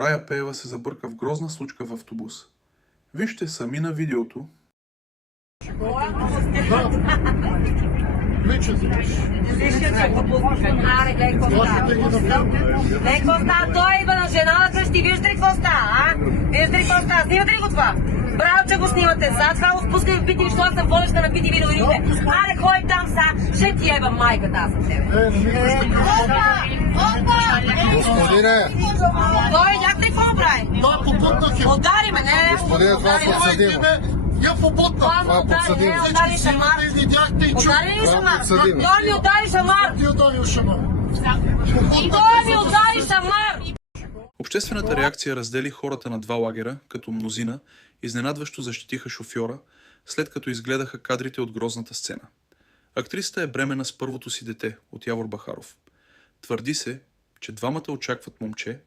Рая Пеева се забърка в грозна случка в автобус. Вижте сами на видеото. Аре, гледай какво става. Гледай какво става. Той идва на жена на къщи. Виждате ли какво става, а? Виждате ли какво става? Снимате ли го това? Браво, че го снимате. Сега това го впускай в BTV, защото съм водеща на BTV новините. Аре, хой там са. Ще ти еба майката аз от тебе. Господине! Той, як ли какво прави? Това попутнах я. Удари ме, не. Господине, това е подсъдимо. Я попутнах. Това ме удари, не. Удари шамар. Видяхте и чух. Удари ли шамар? подсъдимо. Той ми удари шамар. Ти ударил шамар. Той ми удари шамар. Обществената реакция раздели хората на два лагера, като мнозина изненадващо защитиха шофьора, след като изгледаха кадрите от грозната сцена. Актрисата е бременна с първото си дете от Явор Бахаров. Твърди се, че двамата очакват момче